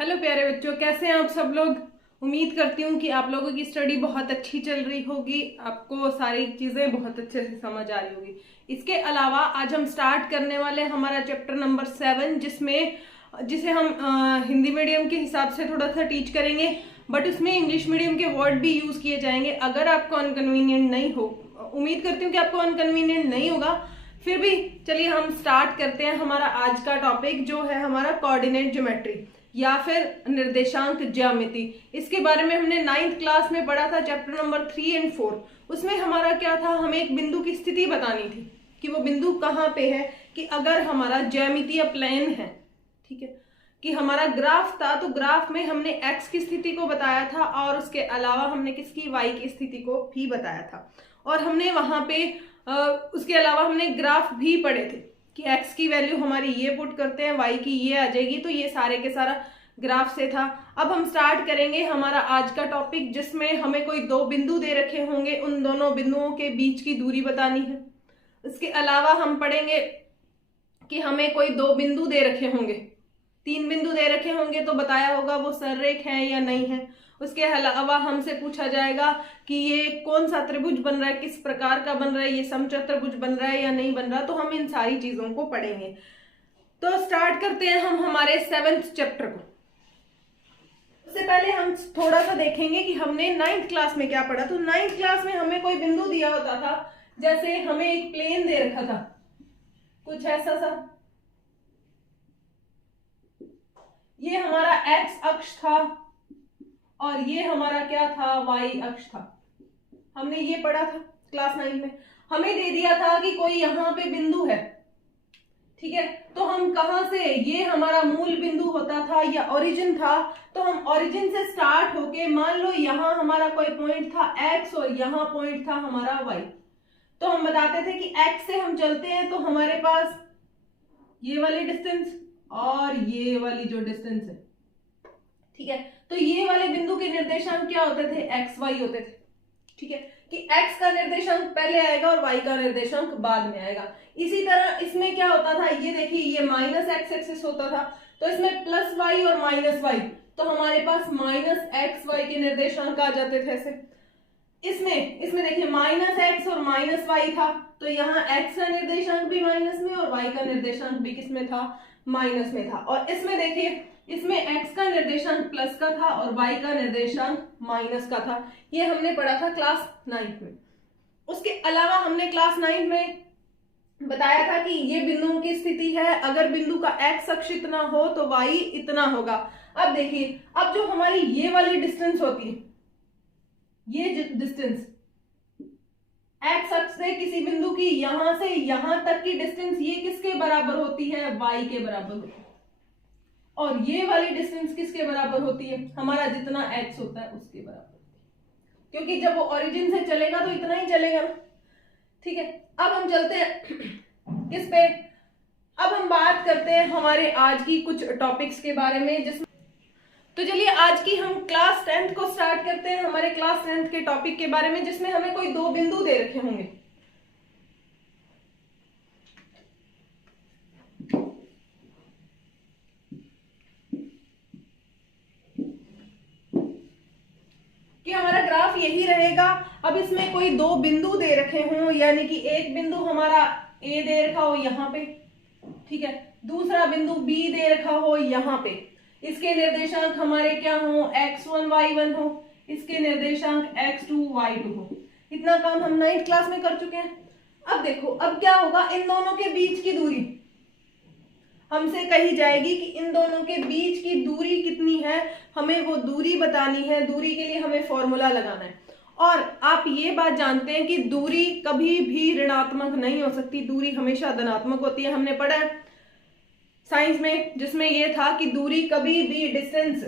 Hello प्यारे बच्चों, कैसे हैं आप सब लोग। उम्मीद करती हूँ कि आप लोगों की स्टडी बहुत अच्छी चल रही होगी, आपको सारी चीजें बहुत अच्छे से समझ आ रही होगी। इसके अलावा आज हम स्टार्ट करने वाले हैं हमारा चैप्टर नंबर 7, जिसे हम हिंदी मीडियम के हिसाब से थोड़ा सा टीच करेंगे, बट उसमें इंग्लिश मीडियम के वर्ड भी यूज किए जाएंगे। अगर आपको अनकन्वीनियंट नहीं हो, उम्मीद करती हूँ कि आपको अनकन्वीनियंट नहीं होगा, फिर भी चलिए हम स्टार्ट करते हैं हमारा आज का टॉपिक, जो है हमारा कोऑर्डिनेट ज्योमेट्री या फिर निर्देशांक ज्यामिति। इसके बारे में हमने 9th क्लास में पढ़ा था, चैप्टर नंबर 3 और 4। उसमें हमारा क्या था, हमें एक बिंदु की स्थिति बतानी थी कि वो बिंदु कहाँ पे है। कि अगर हमारा ज्यामितीय प्लेन है, ठीक है, कि हमारा ग्राफ था, तो ग्राफ में हमने एक्स की स्थिति को बताया था और उसके अलावा हमने किसकी, वाई की स्थिति को भी बताया था। और हमने वहां पे उसके अलावा हमने ग्राफ भी पढ़े थे कि x की वैल्यू हमारी ये पुट करते हैं, y की ये आ जाएगी, तो ये सारे के सारा ग्राफ से था। अब हम स्टार्ट करेंगे हमारा आज का टॉपिक, जिसमें हमें कोई दो बिंदु दे रखे होंगे, उन दोनों बिंदुओं के बीच की दूरी बतानी है। इसके अलावा हम पढ़ेंगे कि हमें कोई दो बिंदु दे रखे होंगे, 3 बिंदु दे रखे होंगे, तो बताया होगा वो सररेख है या नहीं है। उसके अलावा हमसे पूछा जाएगा कि ये कौन सा त्रिभुज बन रहा है, किस प्रकार का बन रहा है, ये समचतुर्भुज बन रहा है या नहीं बन रहा, तो हम इन सारी चीजों को पढ़ेंगे। तो स्टार्ट करते हैं हम हमारे 7th चैप्टर को। उससे पहले हम थोड़ा सा देखेंगे कि हमने 9th क्लास में क्या पढ़ा। तो 9th क्लास में हमें कोई बिंदु दिया होता था, जैसे हमें एक प्लेन दे रखा था कुछ ऐसा सा, ये हमारा एक्स अक्ष था और ये हमारा क्या था, वाई अक्ष था। हमने ये पढ़ा था क्लास 9 में। हमें दे दिया था कि कोई यहाँ पे बिंदु है, ठीक है, तो हम कहां से, ये हमारा मूल बिंदु होता था या ओरिजिन था, तो हम ओरिजिन से स्टार्ट होके, मान लो यहाँ हमारा कोई पॉइंट था एक्स और यहाँ पॉइंट था हमारा वाई, तो हम बताते थे कि एक्स से हम चलते हैं तो हमारे पास ये वाली डिस्टेंस और ये वाली जो डिस्टेंस है, ठीक है, तो ये वाले बिंदु के निर्देशांक क्या होते थे, एक्स वाई होते थे, ठीक है, कि एक्स का निर्देशांक पहले आएगा और वाई का निर्देशांक बाद में आएगा। इसी तरह इसमें क्या होता था, ये देखिए, ये माइनस एक्स एक्सिस होता था, तो इसमें प्लस वाई और माइनस वाई, तो हमारे पास माइनस एक्स वाई के निर्देशांक आ जाते थे ऐसे। इसमें देखिए माइनस एक्स और माइनस वाई था, तो यहाँ एक्स का निर्देशांक भी माइनस में और वाई का निर्देशांक भी किसमें था, माइनस में था। और इसमें देखिए, इसमें x का निर्देशांक प्लस का था और y का निर्देशांक माइनस का था। ये हमने पढ़ा था क्लास 9 में। उसके अलावा हमने क्लास 9 में बताया था कि ये बिंदुओं की स्थिति है, अगर बिंदु का x अक्ष इतना हो तो y इतना होगा। अब देखिए, अब जो हमारी ये वाली डिस्टेंस होती है, ये डिस्टेंस x अक्ष से किसी बिंदु की यहां से यहां तक की डिस्टेंस, ये किसके बराबर होती है, y के बराबर होती है। और ये वाली डिस्टेंस किसके बराबर होती है, हमारा जितना x होता है उसके बराबर, क्योंकि जब वो ओरिजिन से चलेगा तो इतना ही चलेगा, ठीक है। अब हम चलते हैं किस पे, अब हम बात करते हैं हमारे आज की कुछ टॉपिक्स के बारे में, जिसमें तो चलिए आज की हम क्लास 10th को स्टार्ट करते हैं, हमारे क्लास 10th के टॉपिक के बारे में, जिसमें हमें कोई दो बिंदु दे रखे होंगे। कि हमारा ग्राफ यही रहेगा। अब इसमें कोई दो बिंदु दे रखे हों, यानी कि एक बिंदु हमारा ए दे रखा हो यहाँ पे, ठीक है, दूसरा बिंदु बी दे रखा हो यहाँ पे, इसके निर्देशांक हमारे क्या हो, x1 y1 हो, इसके निर्देशांक x2 y2 हो। इतना काम हम 9th क्लास में कर चुके हैं। अब देखो, अब क्या होगा, इन दोनों के बीच की दूरी हमसे कही जाएगी कि इन दोनों के बीच की दूरी कितनी है, हमें वो दूरी बतानी है। दूरी के लिए हमें फॉर्मूला लगाना है। और आप ये बात जानते हैं कि दूरी कभी भी ऋणात्मक नहीं हो सकती, दूरी हमेशा धनात्मक होती है। हमने पढ़ा है साइंस में, जिसमें ये था कि दूरी कभी भी डिस्टेंस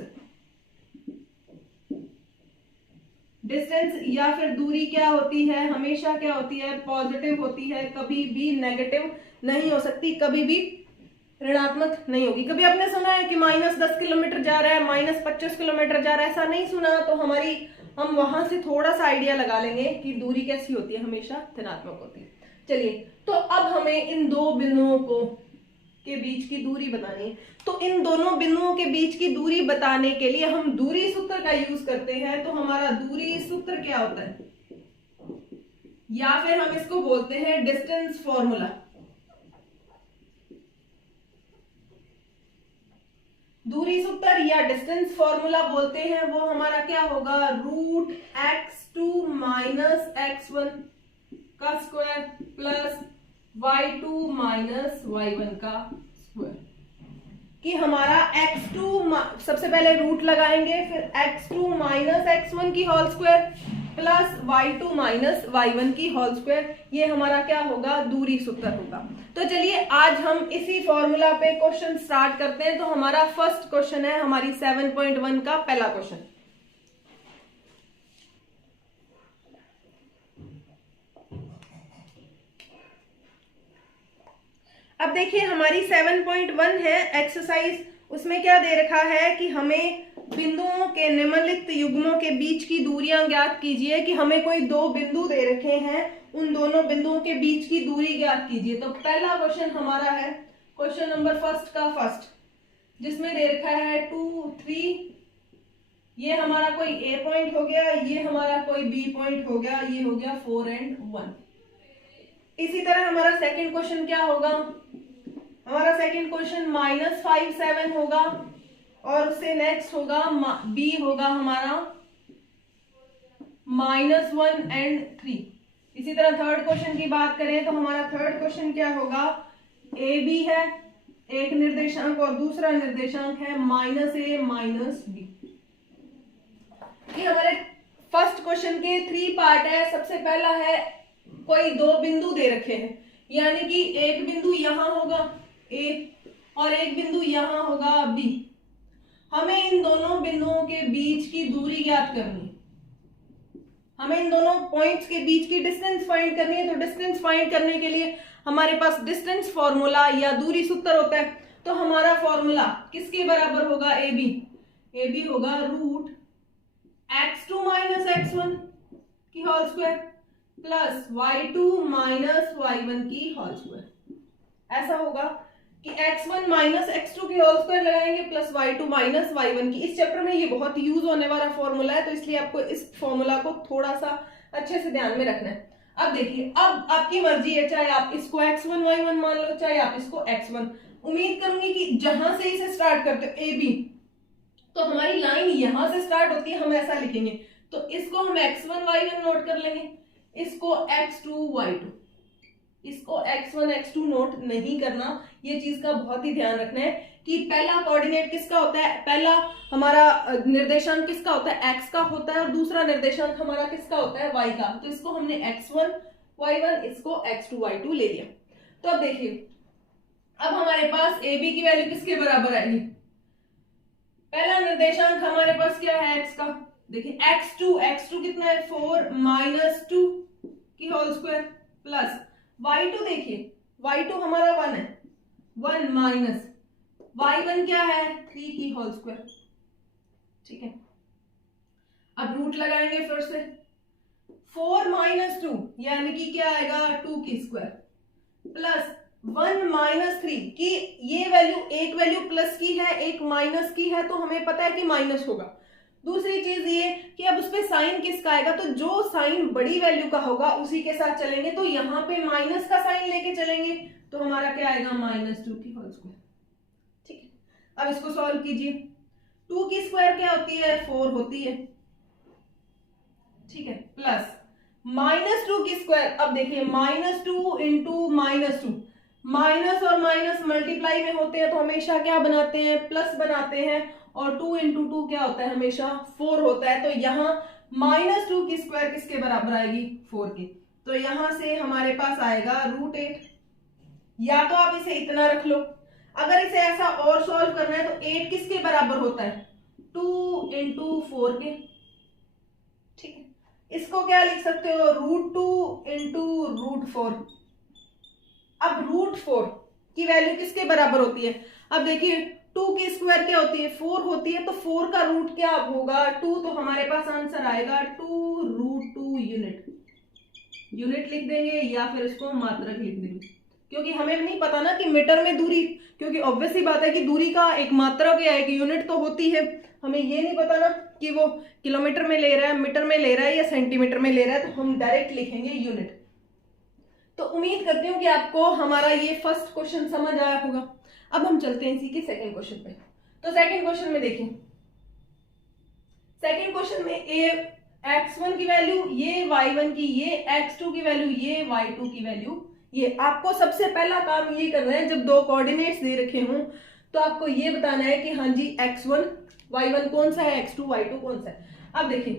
या फिर दूरी क्या होती है, हमेशा क्या होती है, पॉजिटिव होती है, कभी भी नेगेटिव नहीं हो सकती, कभी भी ऋणात्मक नहीं होगी। कभी आपने सुना है कि -10 किलोमीटर जा रहा है, -25 किलोमीटर जा रहा है, ऐसा नहीं सुना, तो हम वहां से थोड़ा सा आइडिया लगा लेंगे कि दूरी कैसी होती है, हमेशा धनात्मक होती है। चलिए, तो अब हमें इन दो बिंदुओं को के बीच की दूरी बतानी है। तो इन दोनों बिंदुओं के बीच की दूरी बताने के लिए हम दूरी सूत्र का यूज करते हैं। तो हमारा दूरी सूत्र क्या होता है, या फिर हम इसको बोलते हैं डिस्टेंस फॉर्मूला। दूरी सूत्र या डिस्टेंस फॉर्मूला बोलते हैं, वो हमारा क्या होगा, √x2 माइनस x1 का square plus y2 minus y1 का स्क्वायर। कि हमारा x2 सबसे पहले रूट लगाएंगे, फिर x2 माइनस x1 की whole square plus y2 minus y1 की होल स्क्वायर। ये हमारा क्या होगा, दूरी सूत्र होगा। तो चलिए आज हम इसी फॉर्मूला पे क्वेश्चन स्टार्ट करते हैं। तो हमारा फर्स्ट क्वेश्चन है हमारी 7.1 का पहला क्वेश्चन। अब देखिए हमारी 7.1 है एक्सरसाइज, उसमें क्या दे रखा है कि हमें बिंदुओं के निम्नलिखित युग्मों के बीच की दूरियां ज्ञात कीजिए। कि हमें कोई दो बिंदु दे रखे हैं, उन दोनों बिंदुओं के बीच की दूरी ज्ञात कीजिए। तो पहला क्वेश्चन हमारा है क्वेश्चन नंबर फर्स्ट का फर्स्ट, जिसमें दे रखा है 2, 3। ये हमारा कोई ए पॉइंट हो गया, ये हमारा कोई बी पॉइंट हो गया, ये हो गया 4 और 1। इसी तरह हमारा सेकंड क्वेश्चन क्या होगा, हमारा सेकंड क्वेश्चन -5, 7 होगा, और उससे नेक्स्ट होगा बी होगा हमारा -1 और 3। इसी तरह थर्ड क्वेश्चन की बात करें तो हमारा थर्ड क्वेश्चन क्या होगा, ए बी है एक निर्देशांक और दूसरा निर्देशांक है -a -b। ये हमारे फर्स्ट क्वेश्चन के 3 पार्ट है। सबसे पहला है कोई दो बिंदु दे रखे हैं, यानी कि एक बिंदु यहां होगा ए और एक बिंदु यहां होगा बी। हमें इन दोनों बिंदुओं के बीच की दूरी ज्ञात करनी है, हमें इन दोनों पॉइंट्स के बीच की डिस्टेंस फाइंड करनी है। तो डिस्टेंस फाइंड करने के लिए हमारे पास डिस्टेंस फॉर्मूला या दूरी सूत्र होता है। तो हमारा फॉर्मूला किसके बराबर होगा, ए बी होगा √x2 माइनस x1 की whole square plus y2 minus y1 की होल स्क्वायर। ऐसा होगा कि x1 माइनस x2 की होल स्क्वायर लगाएंगे प्लस y2 माइनस y1 की। इस चैप्टर में ये बहुत यूज होने वाला फॉर्मूला है, तो इसलिए आपको इस फॉर्मूला को थोड़ा सा अच्छे से ध्यान में रखना है। अब देखिए, अब आपकी मर्जी है, चाहे आप इसको x1 y1 मान लो, चाहे आप इसको x1। उम्मीद करूंगी कि जहां से इसे स्टार्ट करते हो ए बी, तो हमारी लाइन यहां से स्टार्ट होती है, हम ऐसा लिखेंगे। तो इसको हम x1 y1 नोट कर लेंगे, इसको x2 y2, इसको x1 x2 नोट नहीं करना। ये चीज का बहुत ही ध्यान रखना है कि पहला कोऑर्डिनेट किसका होता है, पहला हमारा निर्देशांक किसका होता है, x का होता है, और दूसरा निर्देशांक हमारा किसका होता है, y का। तो इसको हमने x1 y1, इसको x2 y2 ले लिया। तो अब देखिए, अब हमारे पास a b की वैल्यू किसके बराबर आएगी, पहला निर्देशांक हमारे पास क्या है, x का। देखिए x2 कितना है, 4 माइनस 2 की होल स्क्वायर प्लस y2, देखिए y2 हमारा 1 है, 1 माइनस y1 क्या है, 3 की होल स्क्वायर। ठीक है, अब रूट लगाएंगे फिर से, 4 माइनस 2 यानी कि क्या आएगा, 2 की स्क्वायर प्लस 1 माइनस 3 की। ये वैल्यू, एक वैल्यू प्लस की है, एक माइनस की है, तो हमें पता है कि माइनस होगा। दूसरी चीज ये कि अब उसपे साइन किसका आएगा, तो जो साइन बड़ी वैल्यू का होगा उसी के साथ चलेंगे। तो यहाँ पे माइनस का साइन लेके चलेंगे, तो हमारा क्या आएगा, -2 की होल स्क्वायर। ठीक है, अब इसको सॉल्व कीजिए। 2 की स्क्वायर क्या होती है, 4 होती है। ठीक है, प्लस -2 की स्क्वायर। अब देखिए -2 इंटू -2, माइनस और माइनस मल्टीप्लाई में होते हैं तो हमेशा क्या बनाते हैं, प्लस बनाते हैं, और 2 इंटू 2 क्या होता है, हमेशा 4 होता है। तो यहाँ -2 की स्क्वायर किसके बराबर आएगी, 4 की। तो यहां से हमारे पास आएगा √8। या तो आप इसे इतना रख लो, अगर इसे ऐसा और सॉल्व करना है तो 8 किसके बराबर होता है, 2 इंटू 4 के। ठीक है, इसको क्या लिख सकते हो, √2 इंटू √4। अब √4 की वैल्यू किसके बराबर होती है, अब देखिए 2 की स्क्वायर क्या होती है, 4 होती है, तो 4 का रूट क्या होगा, 2। तो हमारे पास आंसर आएगा 2√2 यूनिट। यूनिट लिख देंगे या फिर इसको मात्रक लिख देंगे, क्योंकि हमें नहीं पता ना कि मीटर में दूरी, क्योंकि ऑब्वियस ही बात है कि दूरी का एक मात्रा क्या है कि यूनिट तो होती है, हमें ये नहीं पता ना कि वो किलोमीटर में ले रहा है, मीटर में ले रहा है या सेंटीमीटर में ले रहा है, तो हम डायरेक्ट लिखेंगे यूनिट। तो उम्मीद करती हूँ कि आपको हमारा ये फर्स्ट क्वेश्चन समझ आया होगा। अब हम चलते हैं इसी के सेकंड क्वेश्चन पे। तो सेकंड क्वेश्चन में देखिए, सेकंड क्वेश्चन में ये x1 की वैल्यू, ये y1 की, ये x2 की वैल्यू, ये y2 की वैल्यू, ये आपको सबसे पहला काम ये करना है, जब दो कोऑर्डिनेट्स दे रखे हों तो आपको ये बताना है कि हाँ जी x1 y1 कौन सा है, x2 y2 कौन सा है। अब देखिए,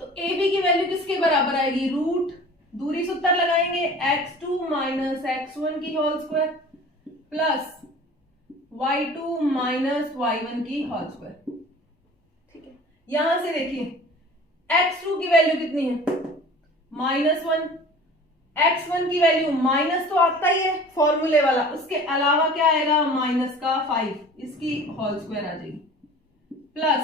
तो ab की वैल्यू किसके बराबर आएगी, रूट, दूरी सूत्र लगाएंगे, x2 माइनस x1 की whole square plus y2 minus y1 की होल स्क्वायर। ठीक है, यहां से देखिए x2 की वैल्यू कितनी है, -1, x1 की वैल्यू माइनस तो आता ही है फॉर्मूले वाला, उसके अलावा क्या आएगा, -5, इसकी होल स्क्वायर आ जाएगी, प्लस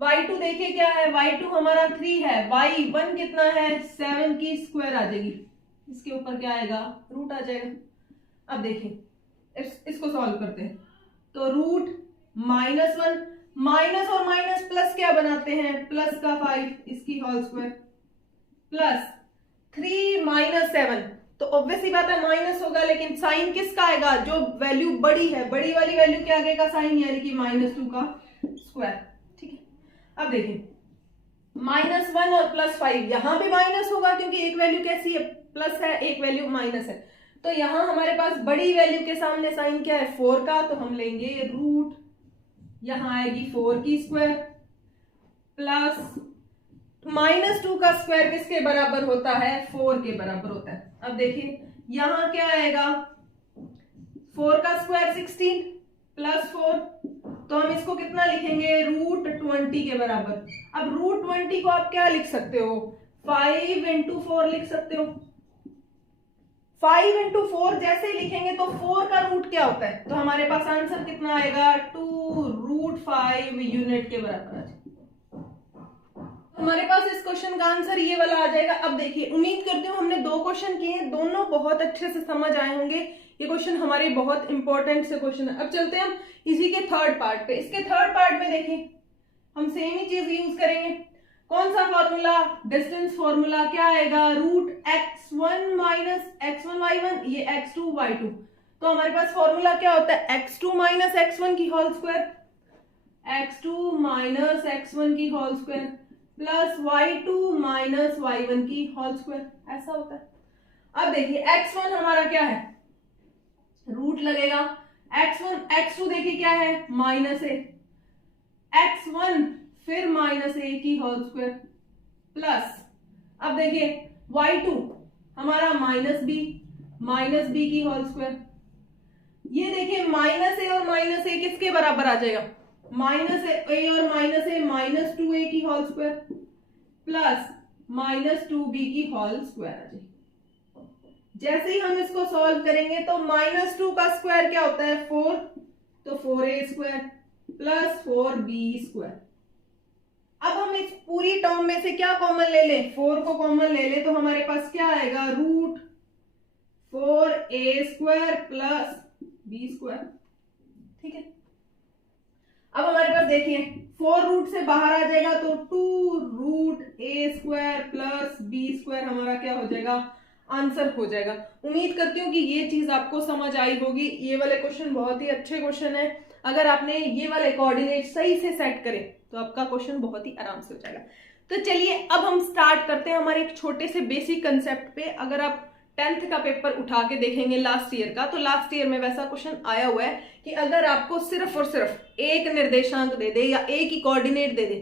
y2 देखिए क्या है, y2 हमारा 3 है, y1 कितना है 7 की स्क्वायर आ जाएगी, इसके ऊपर क्या आएगा, रूट आ जाएगा। अब देखिए इसको सॉल्व करते हैं, तो रूट -1, माइनस और माइनस प्लस क्या बनाते हैं, प्लस का 5, इसकी होल स्क्वायर प्लस 3 माइनस 7, तो ऑब्वियस ही बात है माइनस होगा, लेकिन साइन किसका आएगा, जो वैल्यू बड़ी है, बड़ी वाली वैल्यू के आगे का साइन, यानी कि -2 का स्क्वायर। ठीक है, अब देखिए -1 और +5, यहां भी माइनस होगा क्योंकि एक वैल्यू कैसी है, प्लस है, एक वैल्यू माइनस है, तो यहां हमारे पास बड़ी वैल्यू के सामने साइन क्या है, 4 का, तो हम लेंगे रूट, यहां आएगी 4 की स्क्वायर प्लस -2 का स्क्वायर किसके बराबर होता है, 4 के बराबर होता है। अब देखिए यहां क्या आएगा, 4 का स्क्वायर 16 प्लस 4, तो हम इसको कितना लिखेंगे, रूट 20 के बराबर। अब रूट 20 को आप क्या लिख सकते हो, 5 × 4 लिख सकते हो। 5 × 4 जैसे ही लिखेंगे तो 4 का रूट क्या होता है, तो हमारे पास आंसर कितना आएगा, 2√5 यूनिट के बराबर आ जाएगा। हमारे पास इस क्वेश्चन का आंसर ये वाला आ जाएगा। अब देखिए, उम्मीद करती हूँ हमने 2 क्वेश्चन किए, दोनों बहुत अच्छे से समझ आए होंगे। ये क्वेश्चन हमारे बहुत इंपॉर्टेंट से क्वेश्चन है। अब चलते हैं हम इसी के थर्ड पार्ट पे। इसके थर्ड पार्ट में देखिए हम सेम ही चीज यूज करेंगे। कौन सा फॉर्मूला, डिस्टेंस फॉर्मूला, क्या आएगा, root x1 minus x1 y1, ये x2 y2, तो हमारे पास फॉर्मूला क्या होता है, x2 माइनस x1 की whole square, x2 minus x1 की whole square plus y2 minus y1 की होल स्क्वायर, ऐसा होता है। अब देखिए x1 हमारा क्या है, रूट लगेगा, x1 x2 देखिए क्या है, -a, x1 फिर -a की होल स्क्वायर प्लस, अब देखिए y2 हमारा -b की होल स्क्वायर, ये देखिए -a और -a किसके बराबर आ जाएगा, -a और -a -2a की होल स्क्वायर प्लस -2b की होल स्क्वायर आ जाएगी। जैसे ही हम इसको सॉल्व करेंगे तो -2 का स्क्वायर क्या होता है, 4, तो 4a square plus 4b square. अब हम इस पूरी टर्म में से क्या कॉमन ले लें, 4 को कॉमन ले ले, तो हमारे पास क्या आएगा, root 4a square plus b square. ठीक है, अब हमारे पास देखिए 4 रूट से बाहर आ जाएगा तो 2√a square plus b square हमारा क्या हो जाएगा, आंसर हो जाएगा। उम्मीद करती हूँ कि ये चीज आपको समझ आई होगी। ये वाले क्वेश्चन बहुत ही अच्छे क्वेश्चन है, अगर आपने ये वाले कोऑर्डिनेट सही से सेट करें तो आपका क्वेश्चन बहुत ही आराम से हो जाएगा। तो चलिए अब हम स्टार्ट करते हैं हमारे एक छोटे से बेसिक कंसेप्ट पे। अगर आप 10th का पेपर उठा के देखेंगे लास्ट ईयर का, तो लास्ट ईयर में वैसा क्वेश्चन आया हुआ है कि अगर आपको सिर्फ और सिर्फ एक निर्देशांक दे दे या एक ही कोऑर्डिनेट दे दे,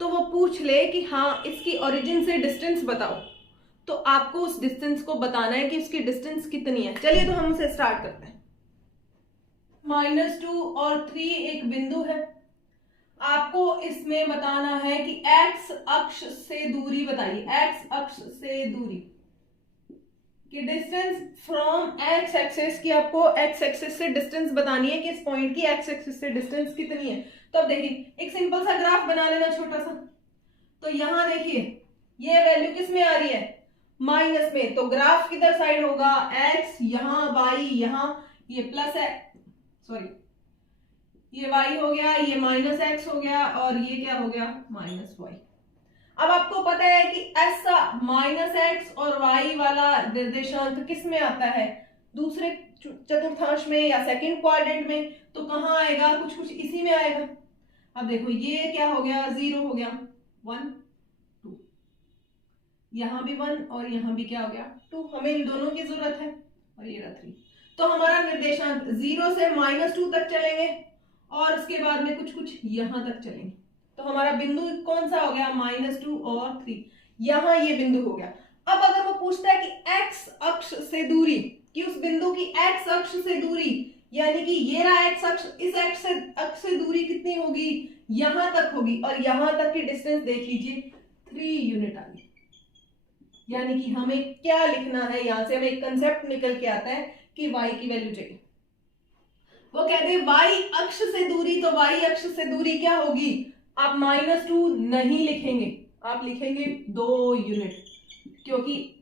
तो वो पूछ ले कि हाँ इसकी ओरिजिन से डिस्टेंस बताओ, तो आपको उस डिस्टेंस को बताना है कि उसकी डिस्टेंस कितनी है। चलिए तो हम उसे स्टार्ट करते हैं। -2 और 3 एक बिंदु है, आपको इसमें बताना है कि x अक्ष से दूरी बताइए, x अक्ष से दूरी कि डिस्टेंस फ्रॉम x एक्सिस की, आपको x एक्सिस से डिस्टेंस बतानी है कि इस पॉइंट की x एक्सिस से डिस्टेंस कितनी है। तो अब देखिए एक सिंपल सा ग्राफ बना लेना छोटा सा। तो यहां देखिए ये वैल्यू किस में आ रही है, माइनस में, तो ग्राफ किधर साइड होगा, x यहां, y यहां, ये प्लस है, सॉरी ये y हो गया, ये माइनस x हो गया, और ये क्या हो गया, माइनस y। अब आपको पता है कि ऐसा माइनस एक्स और y वाला निर्देशांक किस में आता है, दूसरे चतुर्थांश में या सेकंड क्वाड्रेंट में, तो कहां आएगा, कुछ कुछ इसी में आएगा। अब देखो ये क्या हो गया, 0 हो गया, 1 2, यहां भी 1 और यहां भी क्या हो गया 2, हमें इन दोनों की जरूरत है, और ये रहा 3। तो हमारा निर्देशांक 0 से -2 तक चलेंगे और उसके बाद में कुछ कुछ यहां तक चलेंगे। तो हमारा बिंदु कौन सा हो गया, -2 और 3, यहां ये बिंदु हो गया। अब अगर वो पूछता है कि x अक्ष से दूरी, कि उस बिंदु की x अक्ष से दूरी, यानी कि ये रहा x अक्ष, इस अक्ष से दूरी कितनी होगी, यहां तक होगी, और यहां तक की डिस्टेंस देख लीजिए 3 यूनिट आ गई। यानी कि हमें क्या लिखना है, यहां से हमें एक कंसेप्ट निकल के आता है कि y की वैल्यू चाहिए। वो कहते हैं y अक्ष से दूरी, तो y अक्ष से दूरी क्या होगी, आप -2 नहीं लिखेंगे, आप लिखेंगे 2 यूनिट, क्योंकि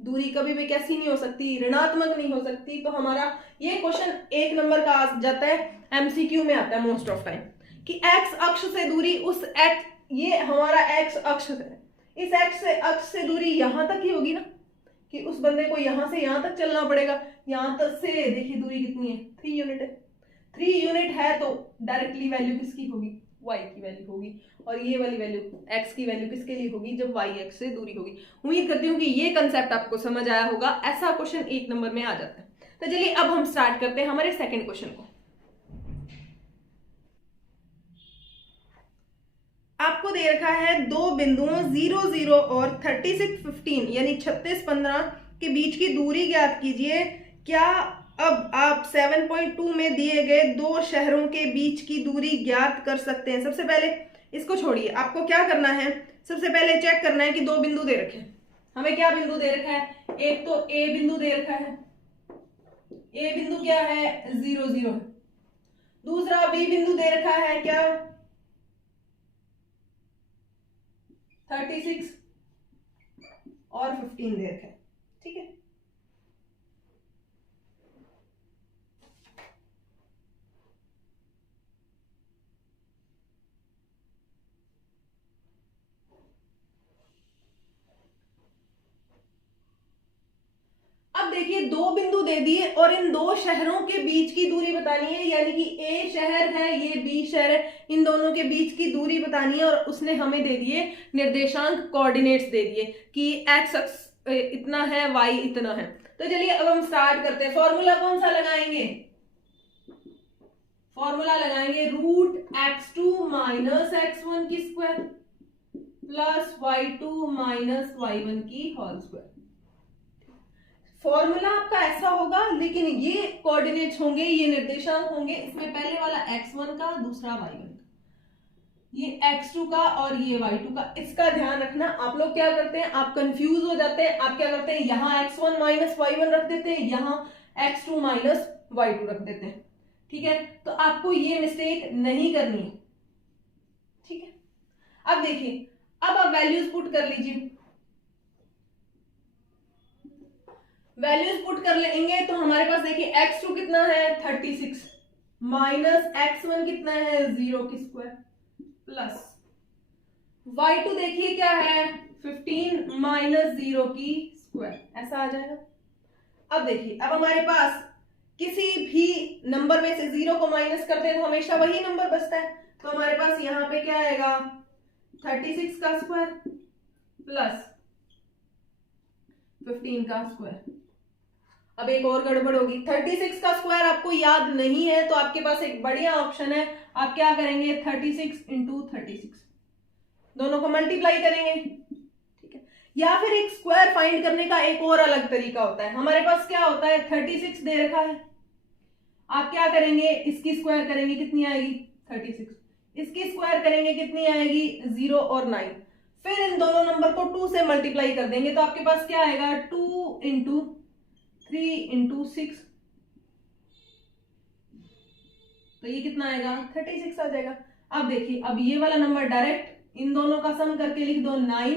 दूरी कभी भी कैसी नहीं हो सकती, ऋणात्मक नहीं हो सकती। तो हमारा ये क्वेश्चन 1 नंबर का आ जाता है, एमसीक्यू में आता है मोस्ट ऑफ टाइम, कि x अक्ष से दूरी, उस x, ये हमारा x अक्ष है, इस अक्ष से दूरी यहां तक ही होगी ना, कि उस बंदे को यहां से यहां तक चलना पड़ेगा, यहां तक से देखिए दूरी कितनी है, 3 यूनिट है। 3 यूनिट है तो डायरेक्टली वैल्यू किसकी होगी, y की वैल्यू होगी, और ये वाली वैल्यू x की वैल्यू किसके लिए होगी, जब y x से दूरी होगी। उम्मीद करती हूँ कि ये कंसेप्ट आपको समझ आया होगा, ऐसा क्वेश्चन 1 नंबर में आ जाता है। तो चलिए अब हम स्टार्ट करते हैं हमारे सेकंड क्वेश्चन को। आपको दे रखा है दो बिंदुओं 0 0 और 36 15 यानी 36 15 के बीच की दूरी ज्ञात कीजिए। क्या अब आप 7.2 में दिए गए दो शहरों के बीच की दूरी ज्ञात कर सकते हैं। सबसे पहले इसको छोड़िए, आपको क्या करना है, सबसे पहले चेक करना है कि दो बिंदु दे रखे हैं। हमें क्या बिंदु दे रखा है, एक तो ए बिंदु दे रखा है, ए बिंदु क्या है 0 0, दूसरा बी बिंदु दे रखा है क्या 36 और 15 दे रखा है, ठीक है। अब देखिए दो बिंदु दे दिए और इन दो शहरों के बीच की दूरी बतानी है, यानी कि ए शहर है, ये बी शहर है, इन दोनों के बीच की दूरी बतानी है। और उसने हमें दे दिए निर्देशांक, कोऑर्डिनेट्स दे दिए कि एक्स अक्ष इतना है, वाई इतना है। तो चलिए अब हम स्टार्ट करते हैं। फॉर्मूला कौन सा लगाएंगे, फॉर्मूला लगाएंगे √x2 माइनस x1 की square plus y2 minus y1 की होल स्क्वायर। फॉर्मूला आपका ऐसा होगा, लेकिन ये कोऑर्डिनेट्स होंगे, ये निर्देशांक होंगे, इसमें पहले वाला x1 का, दूसरा y1 का, ये x2 का और ये y2 का। इसका ध्यान रखना। आप लोग क्या करते हैं, आप कंफ्यूज हो जाते हैं, आप क्या करते हैं, यहाँ x1 माइनस y1 रख देते हैं, यहाँ x2 माइनस y2 रख देते हैं, ठीक है। तो आपको ये मिस्टेक नहीं करनी है, ठीक है। अब देखिए, अब आप वैल्यूज पुट कर लीजिए, वैल्यूज पुट कर लेंगे तो हमारे पास देखिए x2 कितना है 36 माइनस x1 कितना है 0 की स्क्वायर प्लस y2 देखिए क्या है 15 माइनस 0 की स्क्वायर, ऐसा आ जाएगा। अब देखिए, अब हमारे पास किसी भी नंबर में से 0 को माइनस करते हैं तो हमेशा वही नंबर बचता है। तो हमारे पास यहाँ पे क्या आएगा 36 का स्क्वायर प्लस 15 का स्क्वायर। अब एक और गड़बड़ होगी, 36 का स्क्वायर आपको याद नहीं है तो आपके पास एक बढ़िया ऑप्शन है, आप क्या करेंगे 36 इंटू 36, दोनों को मल्टीप्लाई करेंगे, ठीक है। या फिर एक स्क्वायर फाइंड करने का एक और अलग तरीका होता है। हमारे पास क्या होता है 36 दे रखा है, आप क्या करेंगे इसकी स्क्वायर करेंगे, कितनी आएगी 36, इसकी स्क्वायर करेंगे कितनी आएगी 0 और 9, फिर इन दोनों नंबर को 2 से मल्टीप्लाई कर देंगे तो आपके पास क्या आएगा 2 इंटू 3 इंटू 6, तो ये कितना आएगा 36 आ जाएगा। अब देखिए, अब ये वाला नंबर डायरेक्ट इन दोनों का सम करके लिख दो 9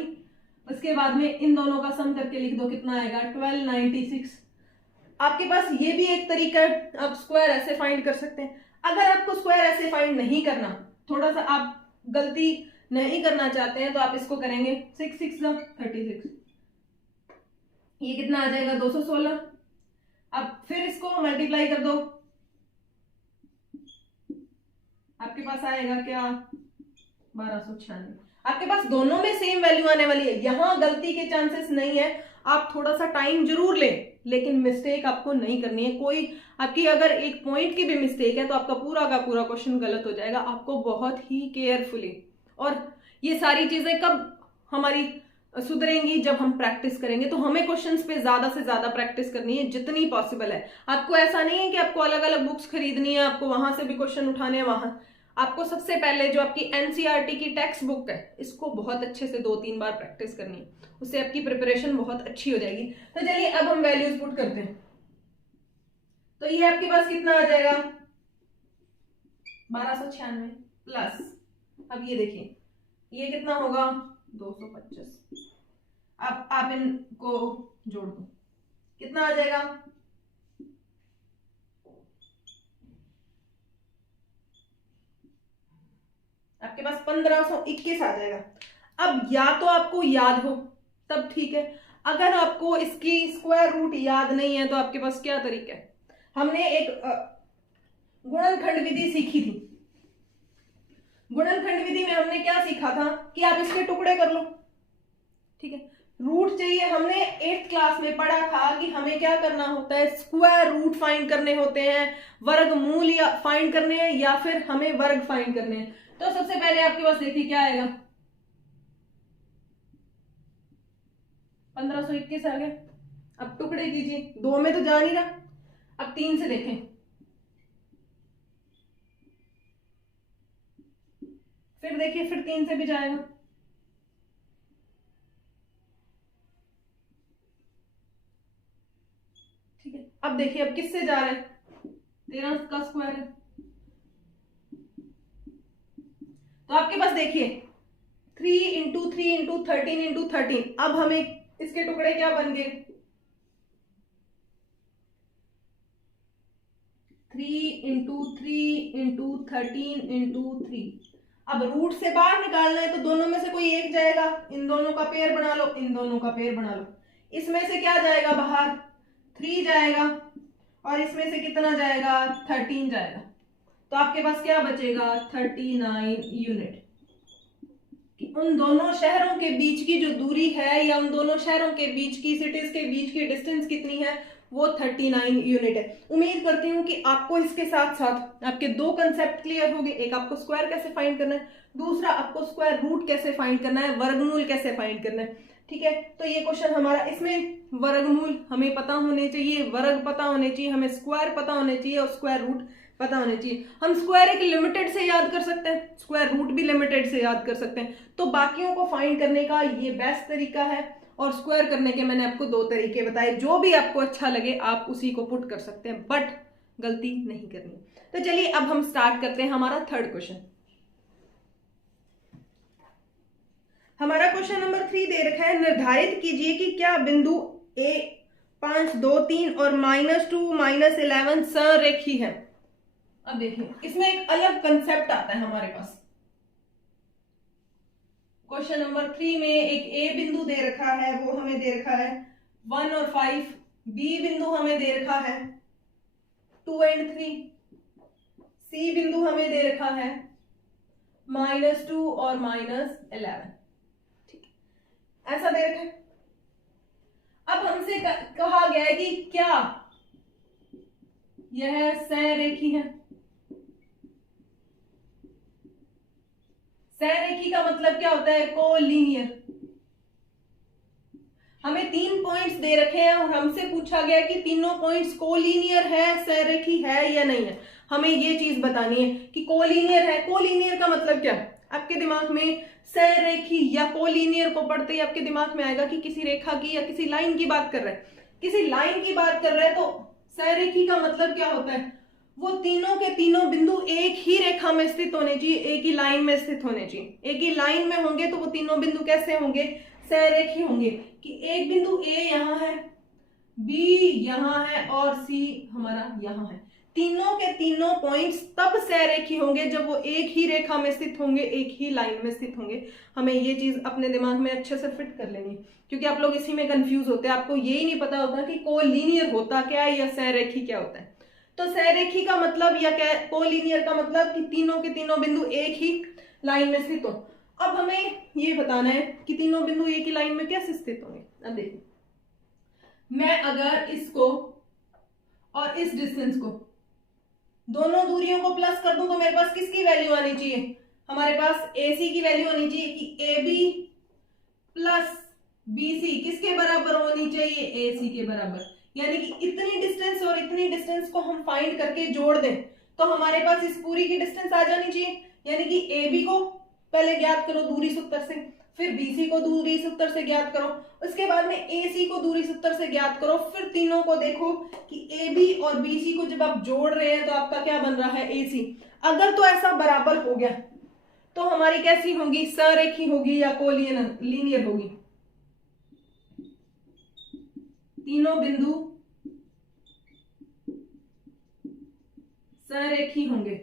उसके बाद में इन दोनों का सम करके लिख दो, कितना आएगा 1296। आपके पास ये भी एक तरीका है, आप स्क्वायर ऐसे फाइंड कर सकते हैं। अगर आपको स्क्वायर ऐसे फाइंड नहीं करना, थोड़ा सा आप गलती नहीं करना चाहते हैं, तो आप इसको करेंगे 6 6 36, ये कितना आ जाएगा 216। अब फिर इसको मल्टीप्लाई कर दो, आपके पास आएगा क्या 1296। आपके पास दोनों में सेम वैल्यू आने वाली है, यहां गलती के चांसेस नहीं है। आप थोड़ा सा टाइम जरूर लें, लेकिन मिस्टेक आपको नहीं करनी है। कोई आपकी अगर एक पॉइंट की भी मिस्टेक है तो आपका पूरा का पूरा क्वेश्चन गलत हो जाएगा। आपको बहुत ही केयरफुली, और ये सारी चीजें कब हमारी सुधरेंगी, जब हम प्रैक्टिस करेंगे। तो हमें क्वेश्चंस पे ज्यादा से ज्यादा प्रैक्टिस करनी है जितनी पॉसिबल है। आपको ऐसा नहीं है कि आपको अलग अलग बुक्स खरीदनी है, आपको वहां से भी क्वेश्चन उठाने हैं। वहां आपको सबसे पहले जो आपकी एनसीईआरटी की टेक्स्ट बुक है, इसको बहुत अच्छे से 2-3 बार प्रैक्टिस करनी है, उससे आपकी प्रिपरेशन बहुत अच्छी हो जाएगी। तो चलिए अब हम वैल्यूज पुट करते हैं। तो ये आपके पास कितना आ जाएगा 1296 प्लस, अब ये देखिए ये कितना होगा 225। अब आप इनको जोड़ दो, कितना आ जाएगा आपके पास 1521 आ जाएगा। अब या तो आपको याद हो तब ठीक है, अगर आपको इसकी स्क्वायर रूट याद नहीं है तो आपके पास क्या तरीका है। हमने एक गुणनखंड विधि सीखी थी। गुणनखंड विधि में हमने क्या सीखा था कि आप इसके टुकड़े कर लो, ठीक है। रूट चाहिए, हमने 8th क्लास में पढ़ा था कि हमें क्या करना होता है, स्क्वायर रूट फाइंड करने होते हैं, वर्गमूल या फाइंड करने हैं, या फिर हमें वर्ग फाइंड करने हैं। तो सबसे पहले आपके पास देखिए क्या आएगा 1521 आ गया। अब टुकड़े कीजिए, 2 में तो जा नहीं रहा, अब 3 से देखें, फिर देखिए फिर 3 से भी जाएगा, ठीक है। अब देखिए अब किससे जा रहा है, 13 का स्क्वायर है। तो आपके पास देखिए 3 इंटू 3 इंटू 13 इंटू 13। अब हमें इसके टुकड़े क्या बन गए 3 इंटू 3 इंटू 13 इंटू 3। अब रूट से बाहर निकालना है तो दोनों में से कोई एक जाएगा, इन दोनों का पेयर बना लो, इन दोनों का पेयर बना लो। इसमें से क्या जाएगा बाहर 3 जाएगा, और इसमें से कितना जाएगा 13 जाएगा। तो आपके पास क्या बचेगा 39 यूनिट। उन दोनों शहरों के बीच की जो दूरी है, या उन दोनों शहरों के बीच की, सिटीज के बीच की डिस्टेंस कितनी है, वो 39 यूनिट है। उम्मीद करती हूँ कि आपको इसके साथ साथ आपके 2 कंसेप्ट क्लियर हो गए। एक आपको स्क्वायर कैसे फाइंड करना है, दूसरा आपको स्क्वायर रूट कैसे फाइंड करना है, वर्गमूल कैसे फाइंड करना है, ठीक है। तो ये क्वेश्चन हमारा, इसमें वर्गमूल हमें पता होने चाहिए, वर्ग पता होने चाहिए, हमें स्क्वायर पता होने चाहिए, और स्क्वायर रूट पता होने चाहिए। हम स्क्वायर एक लिमिटेड से याद कर सकते हैं, स्क्वायर रूट भी लिमिटेड से याद कर सकते हैं। तो बाकियों को फाइंड करने का ये बेस्ट तरीका है, और स्क्वायर करने के मैंने आपको 2 तरीके बताए। जो भी आपको अच्छा लगे आप उसी को पुट कर सकते हैं, बट गलती नहीं करनी। तो चलिए अब हम स्टार्ट करते हैं हमारा 3rd क्वेश्चन। हमारा क्वेश्चन नंबर 3 दे रखा है, निर्धारित कीजिए कि क्या बिंदु A 5 2 3 और -2 -11 संरेखी है। अब देखिए इसमें एक अलग कंसेप्ट आता है हमारे पास। क्वेश्चन नंबर 3 में एक ए बिंदु दे रखा है, वो हमें दे रखा है 1 और 5, बी बिंदु हमें दे रखा है 2 और 3, सी बिंदु हमें दे रखा है -2 और -11, ठीक है, ऐसा दे रखा है। अब हमसे कहा गया है कि क्या यह संरेखी है। संरेखी का मतलब क्या होता है, कोलिनियर। हमें 3 पॉइंट्स दे रखे हैं और हमसे पूछा गया कि तीनों पॉइंट्स कोलिनियर है, संरेखी है या नहीं है। हमें ये चीज बतानी है कि कोलिनियर है। कोलिनियर का मतलब क्या है, आपके दिमाग में संरेखी या कोलिनियर को पढ़ते ही आपके दिमाग में आएगा कि किसी रेखा की या किसी लाइन की बात कर रहे हैं। किसी लाइन की बात कर रहे हैं तो संरेखी का मतलब क्या होता है, वो तीनों के तीनों बिंदु एक ही रेखा में स्थित होने चाहिए, एक ही लाइन में स्थित होने चाहिए। एक ही लाइन में होंगे तो वो तीनों बिंदु कैसे होंगे, सहरेखी होंगे कि एक बिंदु ए यहाँ है, बी यहाँ है और सी हमारा यहाँ है। तीनों के तीनों पॉइंट्स तब सहरेखी होंगे जब वो एक ही रेखा में स्थित होंगे, एक ही लाइन में स्थित होंगे। हमें ये चीज अपने दिमाग में अच्छे से फिट कर लेनी है, क्योंकि आप लोग इसी में कंफ्यूज होते हैं। आपको यही नहीं पता होता कि कोलिनियर होता क्या है या सहरेखी क्या होता है। तो सहरेखी का मतलब या क्या, कोलिनियर का मतलब कि तीनों के तीनों बिंदु एक ही लाइन में स्थित हो। अब हमें ये बताना है कि तीनों बिंदु एक ही लाइन में कैसे स्थित होंगे। अब देखिए, मैं अगर इसको और इस डिस्टेंस को, दोनों दूरियों को प्लस कर दूं तो मेरे पास किसकी वैल्यू आनी चाहिए? हमारे पास AC की वैल्यू आनी चाहिए कि AB प्लस BC किसके बराबर होनी चाहिए? AC के बराबर। यानी कि इतनी डिस्टेंस और इतनी डिस्टेंस को हम फाइंड करके जोड़ दें तो हमारे पास इस पूरी की डिस्टेंस आ जानी चाहिए। यानी कि AB को पहले ज्ञात करो दूरी सूत्र से, फिर BC को दूरी सूत्र से ज्ञात करो, उसके बाद में AC को दूरी सूत्र से ज्ञात करो, फिर तीनों को देखो कि AB और BC को जब आप जोड़ रहे हैं तो आपका क्या बन रहा है? AC। अगर तो ऐसा बराबर हो गया तो हमारी कैसी होगी? सहरेखी होगी या कोलिनियर होगी? तीनों बिंदु सहरेखी होंगे।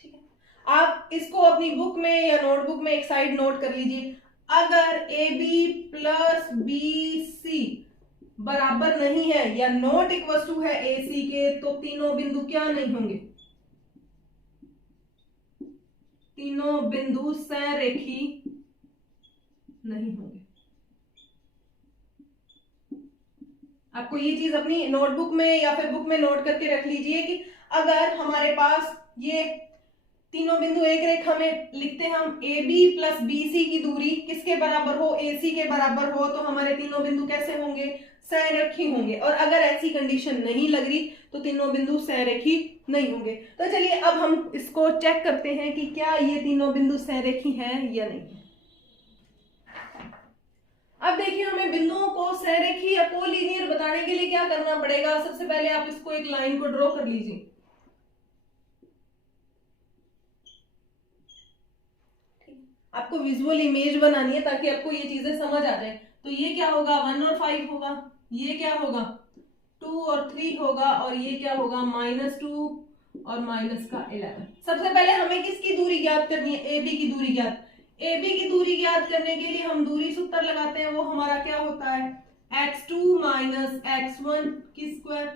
ठीक है, आप इसको अपनी बुक में या नोटबुक में एक साइड नोट कर लीजिए। अगर AB प्लस BC बराबर नहीं है या नॉट इक्वल टू है AC के, तो तीनों बिंदु क्या नहीं होंगे? तीनों बिंदु सहरेखी नहीं होंगे। आपको ये चीज अपनी नोटबुक में या फिर बुक में नोट करके रख लीजिए कि अगर हमारे पास ये तीनों बिंदु एक रेखा में लिखते हैं हम, AB प्लस BC की दूरी किसके बराबर हो? AC के बराबर हो, तो हमारे तीनों बिंदु कैसे होंगे? सहरेखी होंगे। और अगर ऐसी कंडीशन नहीं लग रही तो तीनों बिंदु सहरेखी नहीं होंगे। तो चलिए अब हम इसको चेक करते हैं कि क्या ये तीनों बिंदु सहरेखी हैं या नहीं। अब देखिए, हमें बिंदुओं को सहरेखी या कोलिनियर बताने के लिए क्या करना पड़ेगा? सबसे पहले आप इसको एक लाइन को ड्रॉ कर लीजिए। आपको विजुअल इमेज बनानी है ताकि आपको ये चीजें समझ आ जाए। तो ये क्या होगा? 1 और 5 होगा, ये क्या होगा? 2 और 3 होगा, और ये क्या होगा? -2 और -11। सबसे पहले हमें किसकी दूरी ज्ञात करनी है? AB की दूरी ज्ञात। AB की दूरी ज्ञात करने के लिए हम दूरी सूत्र लगाते हैं, वो हमारा क्या होता है? x2 माइनस x1 की square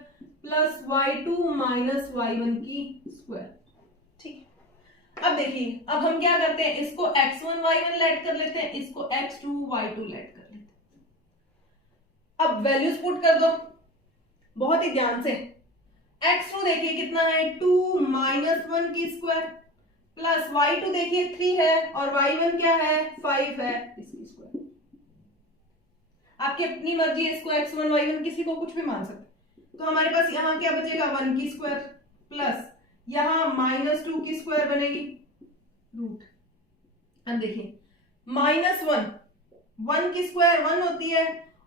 plus y2 minus y1 की स्क्वायर। ठीक है, अब देखिए, अब हम क्या करते हैं? इसको x1 y1 लेट कर लेते हैं, इसको x2 y2 लेट कर लेते हैं। अब वैल्यूज पुट कर दो बहुत ही ध्यान से। x2 देखिए कितना है? 2 माइनस 1 की स्क्वायर प्लस y2 देखिए 3 है और y1 क्या है? 5 है, इसकी स्क्वायर। आपकी अपनी मर्जी है, इसको x1 y1 किसी को कुछ भी मान सकते। तो हमारे पास यहाँ क्या बचेगा? 1 की स्क्वायर प्लस यहाँ -2 की स्क्वायर बनेगी रूट। अब देखिए, -1 1 की स्क्वायर 1 होती है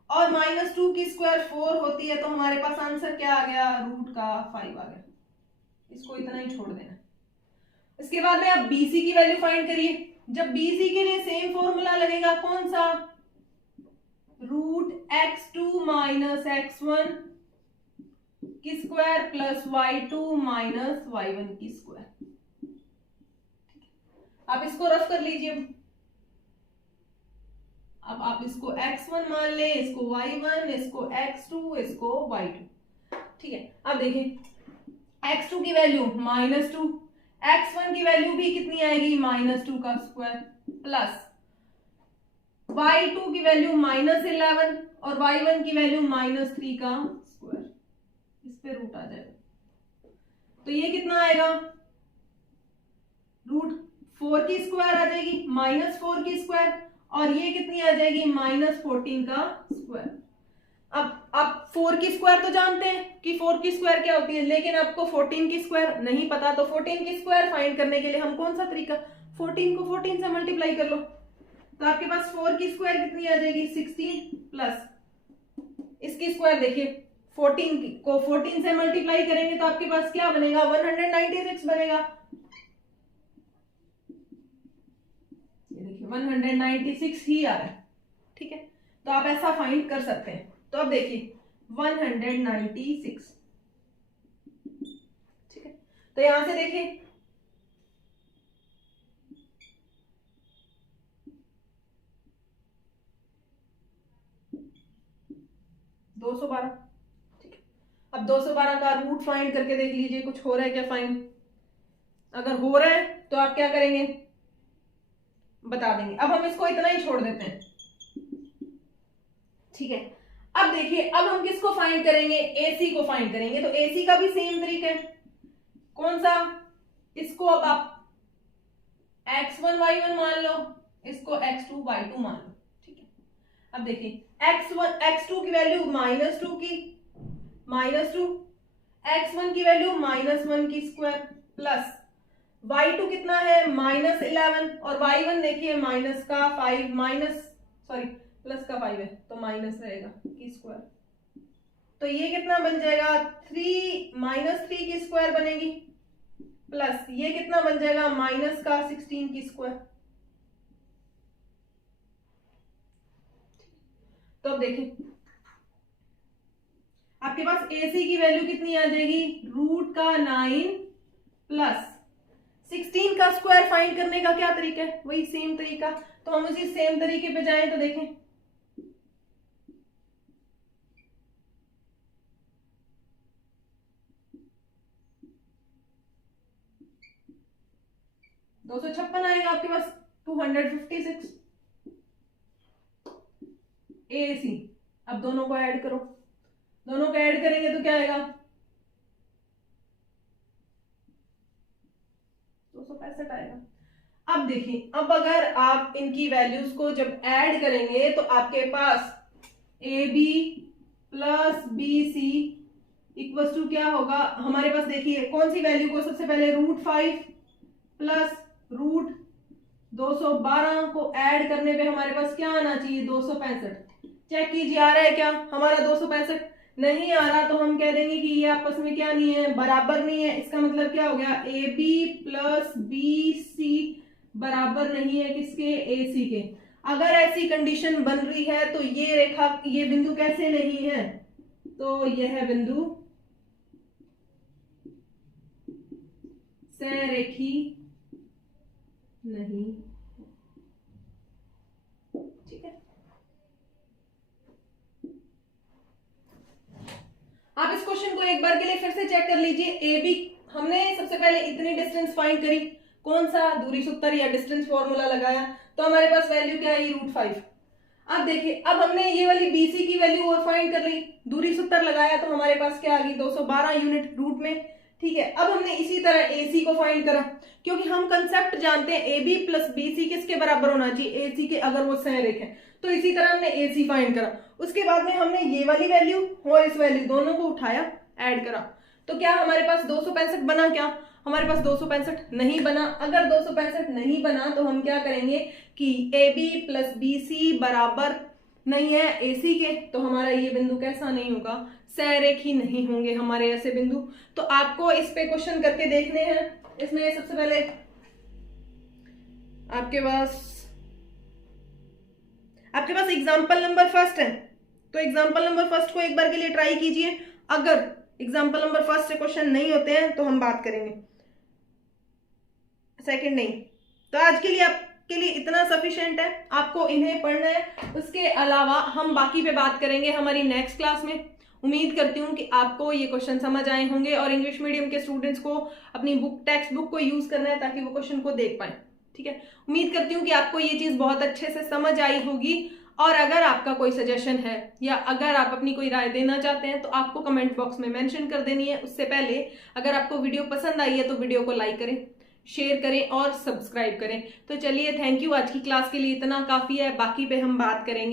और -2 की स्क्वायर 4 होती है, तो हमारे पास आंसर क्या आ गया? रूट का 5 आ गया। इसको इतना ही छोड़ देना। इसके बाद में आप BC की वैल्यू फाइंड करिए। जब BC के लिए सेम फॉर्मूला लगेगा, कौन सा? रूट x2 माइनस x1 की square plus y2 minus y1 की स्क्वायर। आप इसको रफ कर लीजिए। अब आप इसको x1 मान ले, इसको y1, इसको x2, इसको y2। ठीक है, अब देखिए, x2 की वैल्यू -2, x1 की वैल्यू भी कितनी आएगी? -2 का स्क्वायर प्लस y2 की वैल्यू -11 और y1 की वैल्यू -3 का स्क्वायर। इस पे रूट आ जाएगा, तो ये कितना आएगा? रूट 4 की स्क्वायर आ जाएगी, -4 की स्क्वायर, और ये कितनी आ जाएगी? -14 का स्क्वायर। अब आप 4 की स्क्वायर तो जानते हैं कि 4 की स्क्वायर क्या होती है, लेकिन आपको 14 की स्क्वायर नहीं पता। तो 14 की स्क्वायर फाइंड करने के लिए हम कौन सा तरीका? 14 को 14 से मल्टीप्लाई कर लो, तो आपके पास 4 की स्क्वायर कितनी आ जाएगी? 16 प्लस इसकी स्क्वायर देखिए, 14 को 14 से मल्टीप्लाई करेंगे तो आपके पास क्या बनेगा? 196 बनेगा। ये देखिए 196 ही आ रहा है, ठीक है। तो आप ऐसा फाइंड कर सकते हैं। तो अब देखिए 196, ठीक है। तो यहां से देखिए 212, ठीक है। अब 212 का रूट फाइंड करके देख लीजिए, कुछ हो रहा है क्या फाइंड। अगर हो रहा है तो आप क्या करेंगे, बता देंगे। अब हम इसको इतना ही छोड़ देते हैं, ठीक है। अब देखिए अब हम किसको फाइंड करेंगे, AC को फाइंड करेंगे। तो AC का भी सेम तरीका है, कौन सा, इसको अब आप x1 y1 मान लो, इसको x2 y2 मान लो, ठीक है। अब देखिए x1 x2 की वैल्यू -2 की -2, x1 की वैल्यू -1 की स्क्वायर प्लस y2 कितना है -11 और y1 देखिए माइनस का 5 प्लस का 5 है तो माइनस रहेगा की स्क्वायर। तो ये कितना बन जाएगा, 3 की स्क्वायर बनेगी प्लस ये कितना बन जाएगा माइनस का 16 की स्क्वायर। तो अब देखें आपके पास AC की वैल्यू कितनी आ जाएगी, √9 प्लस 16 का स्क्वायर फाइंड करने का क्या तरीका है, वही सेम तरीका। तो हम उसी सेम तरीके पे जाएं तो देखें 256 आएगा आपके पास, 256 AC। अब दोनों को ऐड करो, दोनों को ऐड करेंगे तो क्या आएगा 265 आएगा। अब देखिए अब अगर आप इनकी वैल्यूज को जब ऐड करेंगे तो आपके पास AB plus BC equals to क्या होगा, हमारे पास देखिए कौन सी वैल्यू को सबसे पहले √5 प्लस √212 को ऐड करने पे हमारे पास क्या आना चाहिए 265। चेक कीजिए आ रहा है क्या हमारा 265, नहीं आ रहा तो हम कह देंगे कि ये आपस में क्या नहीं है, बराबर नहीं है। इसका मतलब क्या हो गया, AB प्लस BC बराबर नहीं है किसके, AC के। अगर ऐसी कंडीशन बन रही है तो ये रेखा, ये बिंदु कैसे नहीं है, तो यह बिंदु सरेखी नहीं, ठीक है। आप इस क्वेश्चन को एक बार के लिए फिर से चेक कर लीजिए। AB हमने सबसे पहले इतनी डिस्टेंस फाइंड करी, कौन सा, दूरी सूत्र या डिस्टेंस फॉर्मूला लगाया, तो हमारे पास वैल्यू क्या है √5। अब देखिए अब हमने ये वाली BC की वैल्यू और फाइंड कर ली, दूरी सूत्र लगाया तो हमारे पास क्या आ गई 212 यूनिट रूट में, ठीक है। अब हमने इसी तरह AC को फाइंड करा, क्योंकि हम कंसेप्ट जानते हैं AB प्लस BC किसके बराबर होना चाहिए, AC के, अगर वो संरेख है। तो इसी तरह हमने AC फाइंड करा, उसके बाद में हमने ये वाली वैल्यू और इस वैल्यू दोनों को उठाया, ऐड करा, तो क्या हमारे पास 265 बना, क्या हमारे पास 265 नहीं बना। अगर 265 नहीं बना तो हम क्या करेंगे कि AB प्लस BC बराबर नहीं है AC के, तो हमारा ये बिंदु कैसा नहीं होगा, सरेखी नहीं होंगे हमारे ऐसे बिंदु। तो आपको इस पे क्वेश्चन करके देखने हैं। इसमें सबसे पहले आपके पास एग्जाम्पल नंबर फर्स्ट है, तो एग्जाम्पल नंबर फर्स्ट को एक बार के लिए ट्राई कीजिए। अगर एग्जाम्पल नंबर फर्स्ट से क्वेश्चन नहीं होते हैं तो हम बात करेंगे, सेकंड नहीं। तो आज के लिए आपके लिए इतना सफिशिएंट है, आपको इन्हें पढ़ना है। उसके अलावा हम बाकी पे बात करेंगे हमारी नेक्स्ट क्लास में। उम्मीद करती हूँ कि आपको ये क्वेश्चन समझ आए होंगे और इंग्लिश मीडियम के स्टूडेंट्स को अपनी टेक्स्ट बुक को यूज करना है ताकि वो क्वेश्चन को देख पाए, ठीक है। उम्मीद करती हूँ कि आपको ये चीज बहुत अच्छे से समझ आई होगी। और अगर आपका कोई सजेशन है या अगर आप अपनी कोई राय देना चाहते हैं तो आपको कमेंट बॉक्स में मेंशन कर देनी है। उससे पहले अगर आपको वीडियो पसंद आई है तो वीडियो को लाइक करें, शेयर करें और सब्सक्राइब करें। तो चलिए थैंक यू, आज की क्लास के लिए इतना काफी है, बाकी पे हम बात करेंगे।